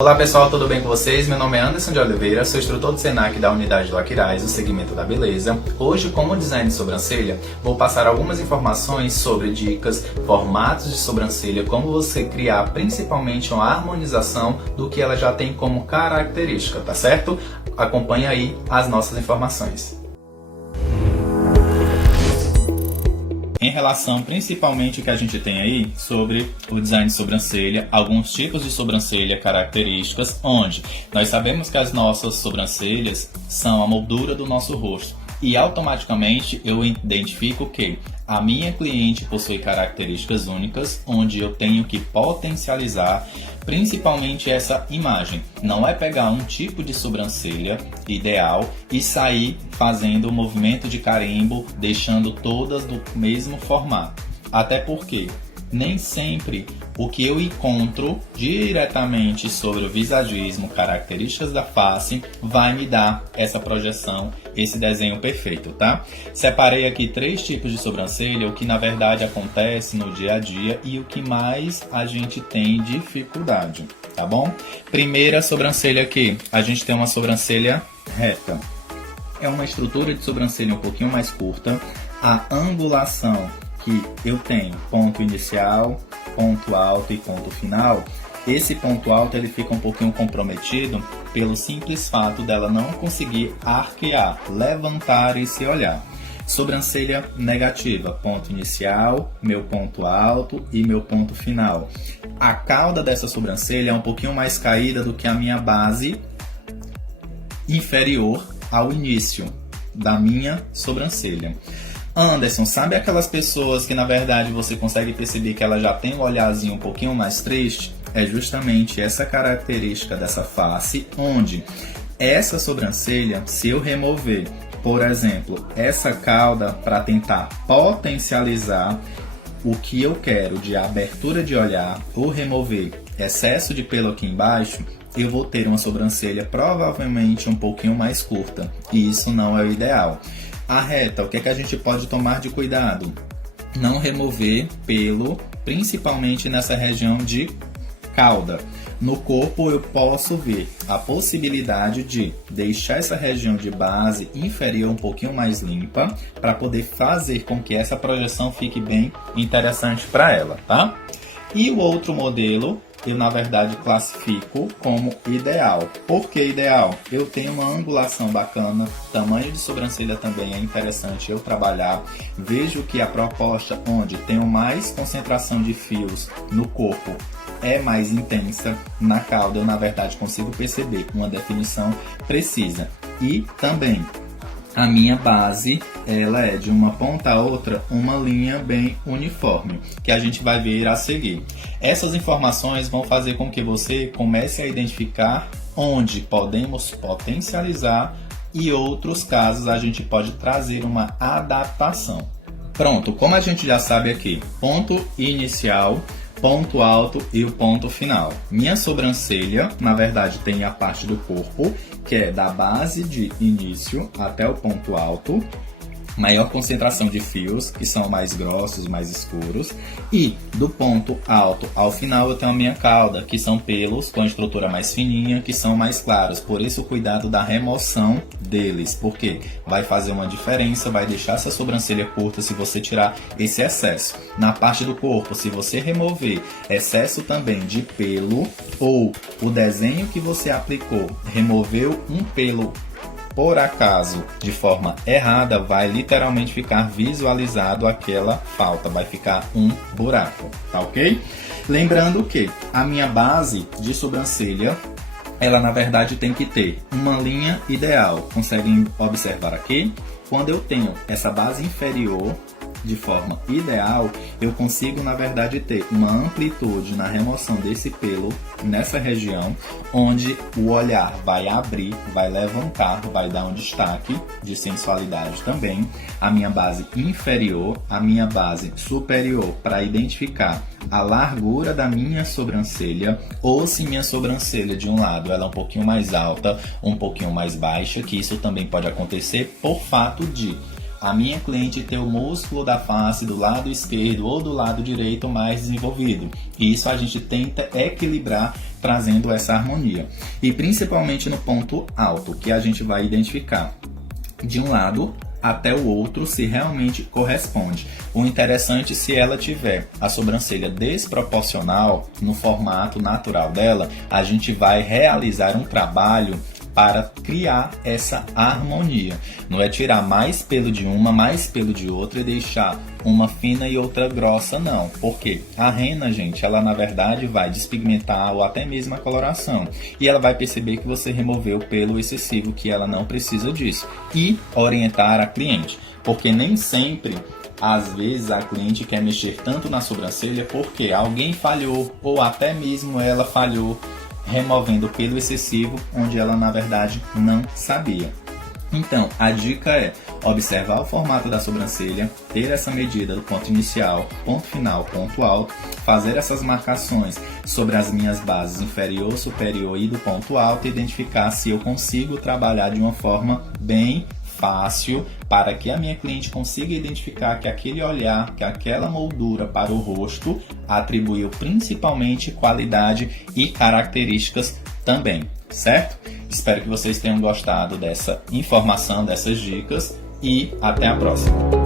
Olá pessoal, tudo bem com vocês? Meu nome é Anderson de Oliveira, sou instrutor do Senac da unidade do Aquiraz, do segmento da beleza. Hoje, como design de sobrancelha, vou passar algumas informações sobre dicas, formatos de sobrancelha, como você criar principalmente uma harmonização do que ela já tem como característica, tá certo? Acompanhe aí as nossas informações. Em relação principalmente ao que a gente tem aí sobre o design de sobrancelha, alguns tipos de sobrancelha características, onde nós sabemos que as nossas sobrancelhas são a moldura do nosso rosto e automaticamente eu identifico que a minha cliente possui características únicas, onde eu tenho que potencializar principalmente essa imagem. Não é pegar um tipo de sobrancelha ideal e sair fazendo o movimento de carimbo, deixando todas do mesmo formato. Até porque nem sempre o que eu encontro diretamente sobre o visagismo, características da face, vai me dar essa projeção, esse desenho perfeito, tá? Separei aqui 3 tipos de sobrancelha, o que na verdade acontece no dia a dia e o que mais a gente tem dificuldade, tá bom? Primeira sobrancelha aqui, a gente tem uma sobrancelha reta. É uma estrutura de sobrancelha um pouquinho mais curta, a angulação que eu tenho ponto inicial, ponto alto e ponto final, esse ponto alto ele fica um pouquinho comprometido pelo simples fato dela não conseguir arquear, levantar esse olhar. Sobrancelha negativa, ponto inicial, meu ponto alto e meu ponto final. A cauda dessa sobrancelha é um pouquinho mais caída do que a minha base inferior ao início da minha sobrancelha. Anderson, sabe aquelas pessoas que na verdade você consegue perceber que ela já tem um olharzinho um pouquinho mais triste? É justamente essa característica dessa face, onde essa sobrancelha, se eu remover, por exemplo, essa cauda para tentar potencializar o que eu quero de abertura de olhar ou remover excesso de pelo aqui embaixo, eu vou ter uma sobrancelha provavelmente um pouquinho mais curta, e isso não é o ideal. A reta, o que é que a gente pode tomar de cuidado? Não remover pelo, principalmente nessa região de cauda. No corpo eu posso ver a possibilidade de deixar essa região de base inferior um pouquinho mais limpa, para poder fazer com que essa projeção fique bem interessante para ela, tá? E o outro modelo eu na verdade classifico como ideal. Por que ideal? Eu tenho uma angulação bacana, tamanho de sobrancelha também é interessante eu trabalhar. Vejo que a proposta onde tenho mais concentração de fios no corpo é mais intensa, na cauda eu na verdade consigo perceber uma definição precisa. E também a minha base, ela é de uma ponta a outra, uma linha bem uniforme, que a gente vai ver a seguir. Essas informações vão fazer com que você comece a identificar onde podemos potencializar e outros casos a gente pode trazer uma adaptação. Pronto, como a gente já sabe aqui, ponto inicial, ponto alto e o ponto final. Minha sobrancelha, na verdade, tem a parte do corpo, que é da base de início até o ponto alto, maior concentração de fios, que são mais grossos, mais escuros, e do ponto alto ao final eu tenho a minha cauda, que são pelos com estrutura mais fininha, que são mais claros, por isso o cuidado da remoção deles, porque vai fazer uma diferença, vai deixar essa sobrancelha curta se você tirar esse excesso. Na parte do corpo, se você remover excesso também de pelo, ou o desenho que você aplicou, removeu um pelo por acaso, de forma errada, vai literalmente ficar visualizado aquela falta, vai ficar um buraco, tá ok? Lembrando que a minha base de sobrancelha, ela na verdade tem que ter uma linha ideal. Conseguem observar aqui? Quando eu tenho essa base inferior de forma ideal, eu consigo na verdade ter uma amplitude na remoção desse pelo nessa região, onde o olhar vai abrir, vai levantar, vai dar um destaque de sensualidade também. A minha base inferior, a minha base superior, para identificar a largura da minha sobrancelha, ou se minha sobrancelha de um lado ela é um pouquinho mais alta, um pouquinho mais baixa, que isso também pode acontecer por fato de a minha cliente ter o músculo da face do lado esquerdo ou do lado direito mais desenvolvido. E isso a gente tenta equilibrar, trazendo essa harmonia. E principalmente no ponto alto, que a gente vai identificar de um lado até o outro se realmente corresponde. O interessante, se ela tiver a sobrancelha desproporcional no formato natural dela, a gente vai realizar um trabalho para criar essa harmonia. Não é tirar mais pelo de uma, mais pelo de outra e deixar uma fina e outra grossa, não. Porque a rena, gente, ela na verdade vai despigmentar ou até mesmo a coloração. E ela vai perceber que você removeu pelo excessivo, que ela não precisa disso. E orientar a cliente. Porque nem sempre, às vezes, a cliente quer mexer tanto na sobrancelha porque alguém falhou ou até mesmo ela falhou removendo pelo excessivo, onde ela na verdade não sabia. Então, a dica é observar o formato da sobrancelha, ter essa medida do ponto inicial, ponto final, ponto alto, fazer essas marcações sobre as minhas bases inferior, superior e do ponto alto e identificar se eu consigo trabalhar de uma forma bem fácil para que a minha cliente consiga identificar que aquele olhar, que aquela moldura para o rosto atribuiu principalmente qualidade e características também, certo? Espero que vocês tenham gostado dessa informação, dessas dicas e até a próxima!